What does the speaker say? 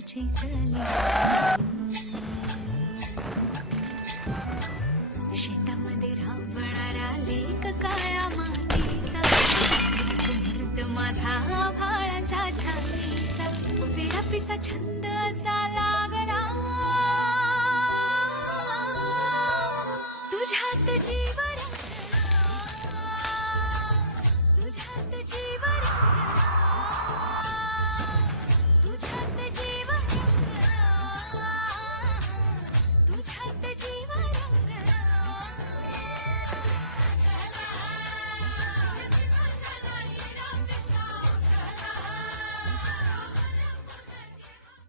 चितली शेतामध्ये राबणारा लेक काळ्या मातीचा मृत माझा भाळाच्या छातीचा वेडा पिसा छंद असा लागला तुझ्यात जी